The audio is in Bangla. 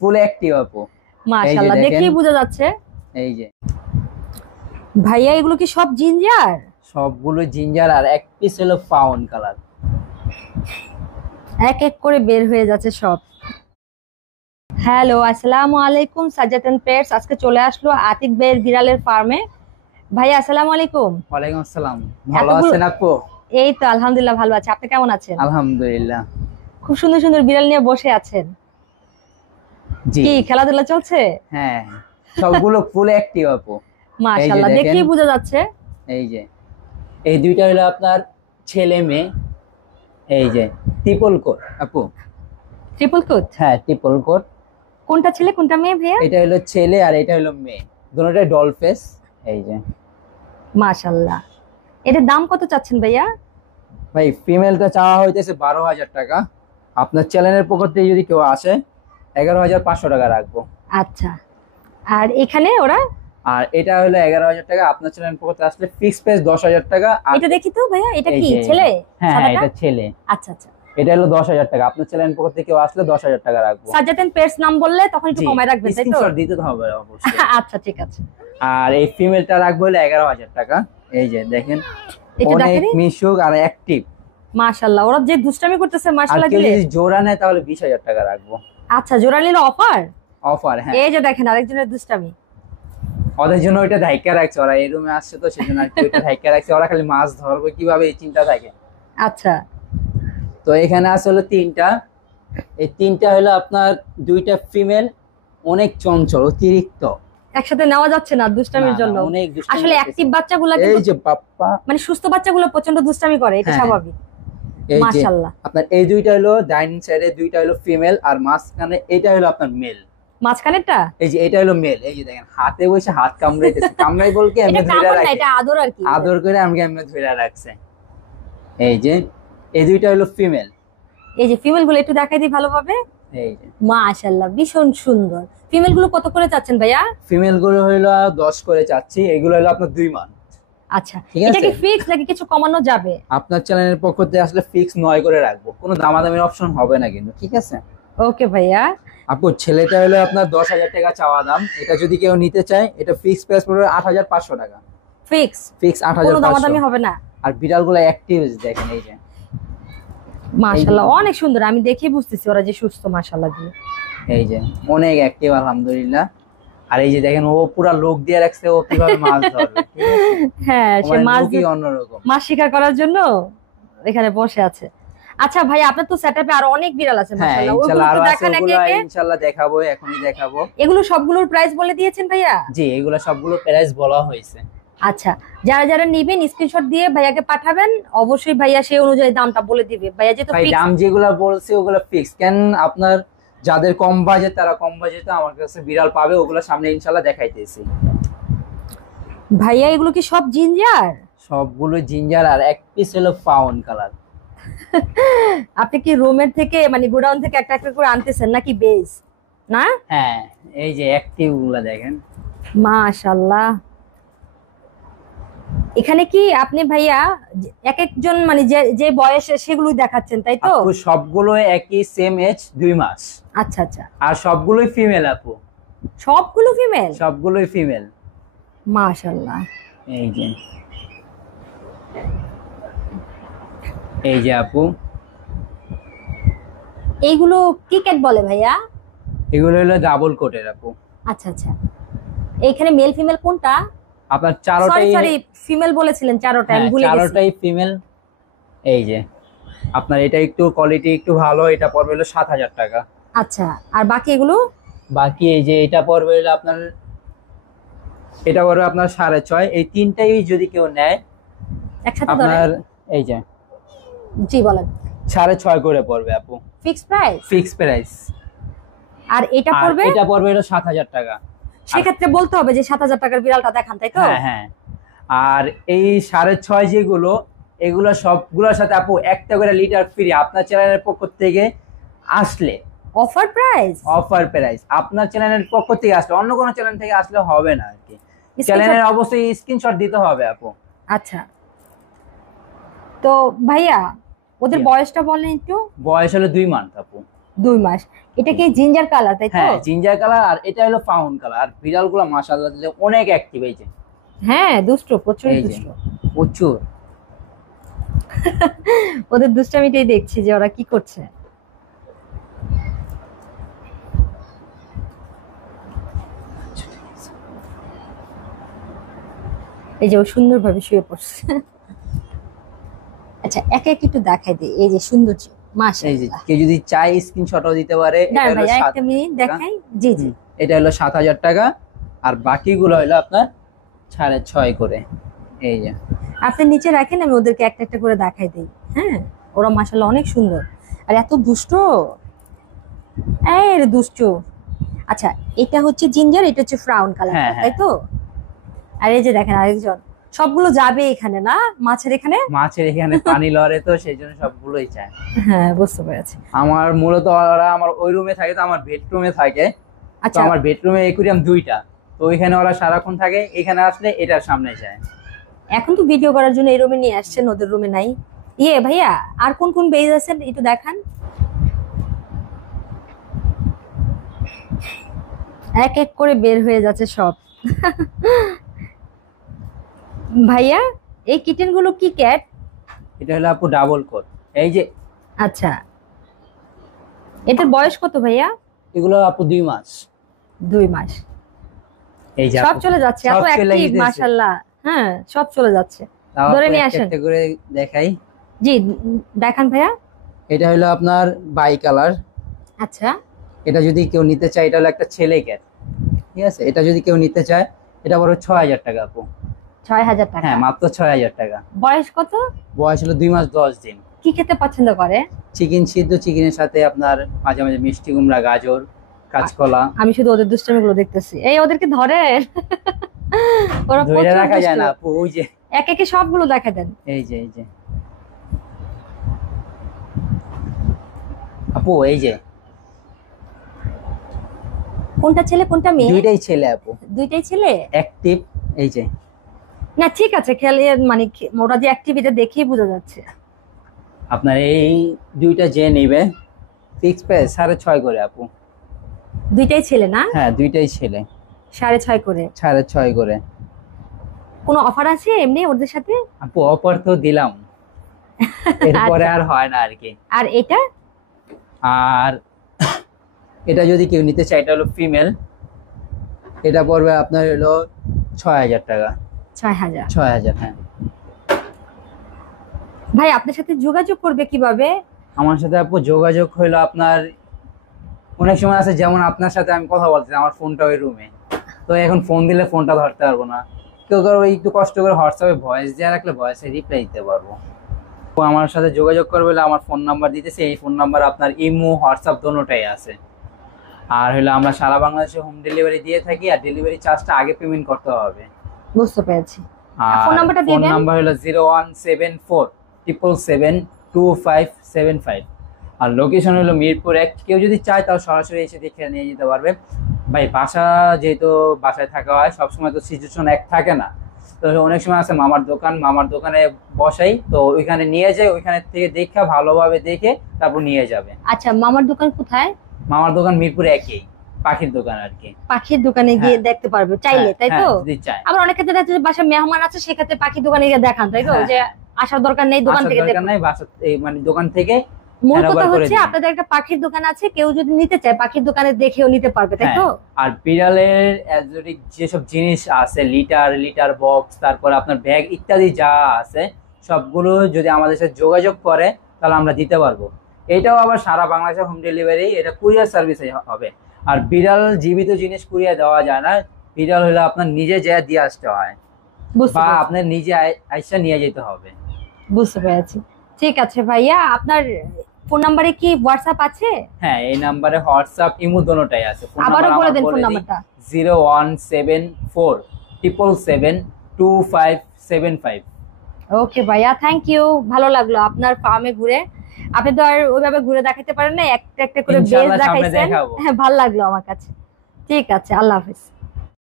ফুল অ্যাক্টিভ আপু। মাশাআল্লাহ, দেখেই বোঝা যাচ্ছে। এই যে ভাইয়া, এগুলো কি সব জিঞ্জার? সবগুলো জিঞ্জার, আর এক পিস হলো ফাউন কালার। এক এক করে বের হয়ে যাচ্ছে সব। হ্যালো, আসসালামু আলাইকুম সাজ্জাদ এন্ড পেটস। আজকে চলে আসলো আতিক ভাইয়ের বিড়ালের ফার্মে। ভাইয়া আসসালামু আলাইকুম। ওয়ালাইকুম আসসালাম। ভালো আছেন আপু? এই তো আলহামদুলিল্লাহ ভালো আছি। আপনি কেমন আছেন? আলহামদুলিল্লাহ। খুব সুন্দর সুন্দর বিড়াল নিয়ে বসে আছেন। জি, কি খেলাধুলা চলছে? হ্যাঁ, সবগুলো ফুল অ্যাক্টিভ আপু। মাশাআল্লাহ, দেখেই বোঝা যাচ্ছে। এই যে এই দুইটা হলো আপনার ছেলে মেয়ে। এই যে ট্রিপল কোট আপু। Triple quote? হ্যাঁ, ট্রিপল কোট। কোনটা ছেলে কোনটা মেয়ে ভাইয়া? এটা হলো ছেলে আর এটা হলো মেয়ে, দুটোটাই ডল ফেস। এই যে মাশাআল্লাহ, এটার দাম কত চাচ্ছেন ভাইয়া? ভাই, ফিমেলটা চাওয়া হইতেছে 12,000 টাকা। আপনার চ্যানেলের পক্ষ থেকে যদি কেউ আসে 11,500 টাকা রাখবো। আচ্ছা, আর এখানে ওরা? আর এটা হলো 11,000 টাকা। আপনার চ্যানেলের পক্ষ থেকে আসলে ফিক্স প্রাইস 10,000 টাকা। এটা দেখি তো ভাইয়া, এটা কি ছেলে? হ্যাঁ, এটা ছেলে। আচ্ছা আচ্ছা, এটা হলো 10,000 টাকা। আপনার চ্যানেলের পক্ষ থেকে কেউ আসলে 10,000 টাকা রাখবো। সাজ্জাদ এন্ড পেটস নাম বললে তখন একটু কমায় রাখবেন, তাই তো? স্ক্রিনশট দিতে হবে অবশ্যই। আচ্ছা ঠিক আছে। আর এই ফিমেলটা রাখবো হলো 11,000 টাকা। এই যে দেখেন, এটা অনেক দেখেন, মিশুক আর অ্যাক্টিভ। মাশাআল্লাহ, ওরা যে দুষ্টামি করতেছে আর মাশাআল্লাহ কেউ দিয়ে। যদি জোড়া নেয় তাহলে 20,000 টাকা রাখবো। আচ্ছা, জোড়া নিলে অফার? অফার, হ্যাঁ। এই যে দেখেন আরেকজনের দুষ্টামি। ওদের জন্য ওইটা ধাইকা রাখছে, ওরা এই রুমে আসছে তো সেজন্য আর কি ওইটা ধাইকা রাখছে। ওরা খালি মাছ ধরবে কিভাবে এই চিন্তা থাকে। আচ্ছা, তো এখানে আসলে তিনটা। এই তিনটা হলো আপনার দুইটা ফিমেল, অনেক চঞ্চল, অতিরিক্ত। একসাথে নেওয়া যাচ্ছে না দুষ্টামির জন্য। অনেক দুষ্টামি আসলে অ্যাক্টিভ বাচ্চাগুলো এই যে বাপ্পা, মানে সুস্থ বাচ্চাগুলো প্রচন্ড দুষ্টামি করে, এটা হ্যাঁ, স্বাভাবিক। এই যে মাশাআল্লাহ, আপনার এই দুইটা হলো ডাইনিং সাইডে, দুইটা হলো ফিমেল, আর মাঝখানে এটা হলো আপনার মেল। মাঝখানেরটা? এই যে এটা হলো মেল। এই যে দেখেন হাতে বসে হাত কামড়াইতেছে। কামড়াই বলকে আমি এটা ধরে কামড় না, রাখি, এটা আদর আর কি। আদর করে আমাকে এমনি ধরে রাখছে। এই যে এই দুইটা হলো ফিমেল। এই যে ফিমেল গুলো একটু দেখাই দিই ভালোভাবে। এই যে মাশাআল্লাহ, ভীষণ সুন্দর। ফিমেল গুলো কত করে চাচ্ছেন ভাইয়া? ফিমেল গুলো হলো 10 করে চাচ্ছি। এগুলো হলো আপনার 2 মান্থ। আচ্ছা, এটা কি ফিক্স নাকি কিছু কমানো যাবে? আপনার চ্যানেলের পক্ষ থেকে আসলে ফিক্স 9 করে রাখবো, কোনো দামাদামির অপশন হবে না কিন্তু, ঠিক আছে? ওকে ভাইয়া। আপু, ছেলেটা হলো আপনার 10,000 টাকা চাওয়া দাম। এটা যদি কেউ নিতে চায় এটা ফিক্স প্রাইস পড়বে 8,500 টাকা। ফিক্স? ফিক্স কোনো 8,500। দামাদামি হবে না? আর বিড়ালগুলো অ্যাক্টিভ দেখেন, এই যে মাশাআল্লাহ, অনেক সুন্দর। আমি দেখেই বুঝতেছি ওরা যে সুস্থ, মাশাআল্লাহ দিয়ে। এই যে অনেক অ্যাক্টিভ আলহামদুলিল্লাহ। আর এই যে দেখেন ও পুরো লোক দিয়ে রাখছে, ও কিভাবে মাছ ধরবে। হ্যাঁ, সে মাছ অন্যরকম মাছ শিকার করার জন্য এখানে বসে আছে। আচ্ছা ভাই, আপনার তো সেটআপে আরো অনেক বিড়াল আছে মাশাআল্লাহ, ওগুলো তো দেখান একে একে। ইনশাআল্লাহ দেখাবো, এখনই দেখাবো। এগুলো সবগুলোর প্রাইস বলে দিয়েছেন ভাইয়া? জি, এগুলো সবগুলো প্রাইস বলা হয়েছে। আচ্ছা, যারা যারা নেবেন স্ক্রিনশট দিয়ে ভাইয়াকে পাঠাবেন, অবশ্যই ভাইয়া সেই অনুযায়ী দামটা বলে দিবে। ভাইয়া যেহেতু ভাই দাম যেগুলো বলছে ওগুলো ফিক্স। কেন আপনার যাদের কম বাজেট তারা কম বাজেটে আমার কাছে বিড়াল পাবে, ওগুলো সামনে ইনশাআল্লাহ দেখাইতেছি। ভাইয়া, এগুলো কি সব জিঞ্জার? সবগুলো জিঞ্জার, আর এক পিস হলো ফাউন কালার। আপনি কি রুমের থেকে মানে গোডাউন থেকে একটা একটা করে আনতেছেন নাকি বেজ? না, হ্যাঁ, এই যে অ্যাক্টিভ গুলো দেখেন। মাশাআল্লাহ। এখানে কি আপনি ভাইয়া এক একজন মানে যে যে বয়সে সেগুলোই দেখাচ্ছেন, তাই তো? আপু, সবগুলো একই সেম এজ, 2 মাস। আচ্ছা আচ্ছা, আর সবগুলোই ফিমেল আপু। সবগুলো ফিমেল? সবগুলোই ফিমেল। মাশাআল্লাহ। এই যে এই যে আপু, এইগুলো কি ক্যাট বলে ভাইয়া? এগুলো হলো ডাবল কোটের আপু। আচ্ছা আচ্ছা, এইখানে মেল ফিমেল কোনটা? আপনার চারোটাই, সরি ফিমেল বলেছিলেন চারোটা, আমি ভুলে গেছি। চারোটাই ফিমেল। এই যে আপনার এটা একটু কোয়ালিটি একটু ভালো, এটা পড়বে হলো 7,000 টাকা। আচ্ছা, আর বাকি এগুলো? বাকি এই যে এটা পড়বে হলো আপনার, এটা পড়বে আপনার 6.5। এই তিনটাই যদি কেউ নেয় একসাথে আপনার, এই যে জি বলেন, 6.5 করে পড়বে আপু। Fix price? Fix price. আর এটা পড়বে? এটা পড়বে হলো 7,000 টাকা। সেক্ষেত্রে বলতে হবে যে 7,000 টাকার বিড়ালটা দেখান, তাই তো? হ্যাঁ হ্যাঁ। আর এই 6.5 যেগুলো, এগুলো সবগুলোর সাথে আপু একটা করে লিটার ফ্রি আপনার চ্যানেলের পক্ষ থেকে আসলে। Offer price? অফার প্রাইস আপনার চ্যানেলের পক্ষ থেকে আসলে, অন্য কোনো চ্যানেল থেকে আসলে হবে না আর কি। চ্যানেলের অবশ্যই স্ক্রিনশট দিতে হবে আপু। আচ্ছা, তো ভাইয়া ওদের বয়সটা বলেন একটু। বয়স হলো 2 মান্থ আপু। 2 মাস। এটা কি জিঞ্জার কালার, তাই তো? হ্যাঁ জিঞ্জার কালার, আর এটা হলো ফাউন কালার। আর বিড়াল গুলো মাশাআল্লাহ অনেক অ্যাক্টিভ এই যে। হ্যাঁ দুষ্ট, প্রচুর এই যে দুষ্ট। প্রচুর। ওদের দুষ্টামিটাই দেখছি যে ওরা কি করছে। এই যে ও সুন্দরভাবে শুয়ে পড়ছে। আচ্ছা একে একে একটু দেখাই দিই এই যে সৌন্দর্য, এই যে মাশাআল্লাহ। কেউ যদি চাই স্ক্রিনশটও দিতে পারে। এটা দাঁড়ান হলো ভাই 7 একটা মিনিট দেখাই। জি জি। এটা হলো 7,000 টাকা, আর বাকিগুলো হলো আপনার 6.5 করে। এই যে আপনি নিচে রাখেন, আমি ওদেরকে একটা একটা করে দেখাই দিই। হ্যাঁ ওরা মাশাআল্লাহ অনেক সুন্দর আর এত দুষ্ট। এই রে দুষ্ট। আচ্ছা এটা হচ্ছে জিঞ্জার, এটা হচ্ছে ব্রাউন কালার, হ্যাঁ, হ্যাঁ। তাই তো? আর এই যে দেখেন আরেকজন, সবগুলো যাবে এখানে না, মাছের এখানে। মাছের এখানে পানি লড়ে তো সেই জন্য সবগুলোই চায়। হ্যাঁ বুঝতে পেরেছি। আমার মূলত ওরা আমার ওই রুমে থাকে, তো আমার বেডরুমে থাকে। তো আচ্ছা আমার বেডরুমে একুরিয়াম 2টা, তো ওইখানে ওরা সারাক্ষণ থাকে। এখানে আসলে এটার সামনে যায়। এখন তো ভিডিও করার জন্য এই রুমে নিয়ে আসছেন, ওদের রুমে নাই। ইয়ে ভাইয়া আর কোন কোন বেজ আছেন একটু দেখান। এক এক করে বের হয়ে যাচ্ছে সব। ভাইয়া এই কিটেন গুলো কি ক্যাট? এটা হলো আপু ডাবল কোট। এই যে আচ্ছা এটার বয়স কত ভাইয়া? এগুলো আপু 2 মাস। 2 মাস। এই যে সব আপু, চলে যাচ্ছে, সব এত চলে অ্যাক্টিভ গেছে। মাশাআল্লাহ। হ্যাঁ সব চলে যাচ্ছে। তাও ধরে আপু নিয়ে একটা আসেন। একটা করে দেখাই। জি দেখান ভাইয়া। এটা হলো আপনার বাই কালার। আচ্ছা এটা যদি কেউ নিতে চায়, এটা হলো একটা ছেলে ক্যাট, ঠিক আছে? এটা যদি কেউ নিতে চায়, এটা বড় 6,000 টাকা আপু। 6,000 টাকা। হ্যাঁ মাত্র 6,000 টাকা। বয়স কত? বয়স হলো 2 মাস 10 দিন। কি খেতে পছন্দ করে? চিকেন সিদ্ধ, চিকেনের সাথে আপনার মাঝে মাঝে মিষ্টি কুমড়া, গাজর, কাঁচকলা। আমি শুধু ওদের দুষ্টামি গুলো দেখতেছি। এই ওদেরকে ধরে। ওরা ধরে প্রচুর রাখা যায় দুষ্টু। না আপু, ওই যে এক একে সবগুলো দেখা দেন। এই যে এই যে আপু, এই যে কোনটা ছেলে কোনটা মেয়ে? দুইটাই ছেলে আপু, দুইটাই ছেলে। অ্যাক্টিভ। এই যে না ঠিক আছে, খেলে মানে ওরা যে অ্যাক্টিভিটি দেখেই বোঝা যাচ্ছে। আপনার এই দুইটা যে নেবে ফিক্স প্রাইস 6.5 করে আপু। দুইটাই ছেলে না? হ্যাঁ দুইটাই ছেলে, 6.5 করে। 6.5 করে। কোনো অফার আছে এমনি ওদের সাথে? আপু অফার তো দিলাম, এরপরে আচ্ছা। আর হয় না আর কি। আর এটা? আর এটা যদি কেউ নিতে চায়, এটা হলো ফিমেল। এটা পড়বে আপনার হলো 6,000 টাকা। 6,000। 6,000, হ্যাঁ। ভাই আপনার সাথে যোগাযোগ করবে কিভাবে? আমার সাথে আপু যোগাযোগ হইলো আপনার, অনেক সময় আছে যেমন আপনার সাথে আমি কথা বলছি, আমার ফোনটা ওই রুমে, তো এখন ফোন দিলে ফোনটা ধরতে পারবো না। কেউ ধরো একটু কষ্ট করে হোয়াটসঅ্যাপে ভয়েস দিয়ে রাখলে ভয়েসে রিপ্লাই দিতে পারবো। তো আমার সাথে যোগাযোগ করবে হলে আমার ফোন নাম্বার দিতেছে, এই ফোন নাম্বার আপনার ইমো হোয়াটসঅ্যাপ দোনোটাই আছে। আর হলো আমরা সারা বাংলাদেশে হোম ডেলিভারি দিয়ে থাকি, আর ডেলিভারি চার্জটা আগে পেমেন্ট করতে হবে। বুঝতে পেরেছি। আর ফোন নাম্বারটা দিয়ে ফোন দেন। নাম্বার হলো 01747772555। আর লোকেশন হলো মিরপুর 1। কেউ যদি চায় তাও সরাসরি এসে দেখে নিয়ে যেতে পারবে। ভাই বাসা যেহেতু বাসায় থাকা হয়, সবসময় তো সিচুয়েশন এক থাকে না, তো অনেক সময় আছে মামার দোকান, মামার দোকানে বসাই, তো ওইখানে নিয়ে যায়, ওইখানে থেকে দেখা ভালোভাবে দেখে তারপর নিয়ে যাবে। আচ্ছা মামার দোকান কোথায়? মামার দোকান মিরপুর 1-এই, পাখির দোকান আর কি। পাখির দোকানে গিয়ে দেখতে পারবে চাইলে, তাই তো? যদি চায়। আবার অনেক ক্ষেত্রে দেখা যাচ্ছে বাসায় মেহমান আছে, সেক্ষেত্রে পাখির দোকানে গিয়ে দেখান, তাই তো? হ্যাঁ। যে আসার দরকার নেই, দোকান আসার থেকে দরকার দেখুন। নাই, বাসা মানে দোকান থেকে মূল handover কথা করে হচ্ছে দিবেন। আপনাদের একটা পাখির দোকান আছে, কেউ যদি নিতে চায় পাখির দোকানে দেখেও নিতে পারবে, তাই তো? হ্যাঁ, আর বিড়ালের এক্সোটিক যেসব জিনিস আছে, লিটার বক্স, তারপর আপনার ব্যাগ ইত্যাদি যা আছে, সবগুলো যদি আমাদের সাথে যোগাযোগ করে তাহলে আমরা দিতে পারবো। এটাও আবার সারা বাংলাদেশে হোম ডেলিভারি, এটা কুরিয়ার সার্ভিসে হবে। আর বিড়াল জীবিত জিনিস কুরিয়ার দেওয়া যায় না, বিড়াল হলে আপনার নিজে যা দিয়ে আসতে হয়, বুঝতে বা পেরেছি। আপনার নিজে আইসা নিয়ে যেতে হবে। বুঝতে পেরেছি। ঠিক আছে ভাইয়া, আপনার ফোন নাম্বারে কি হোয়াটসঅ্যাপ আছে? হ্যাঁ এই নাম্বারে হোয়াটসঅ্যাপ ইমো দোনোটাই আছে। ফোন আবারও নাম্বার বলে দেন আমার ফোন বলে দিই, নাম্বারটা। 01747772555। ওকে ভাইয়া, থ্যাংক ইউ। ভালো লাগলো আপনার ফার্মে ঘুরে। আপনি তো আর ওইভাবে ঘুরে দেখাতে পারেন না, একটা একটা করে বেজ ইনশাআল্লাহ সামনে দেখাইছেন। দেখাবো। হ্যাঁ ভালো লাগলো আমার কাছে। ঠিক আছে, আল্লাহ হাফেজ।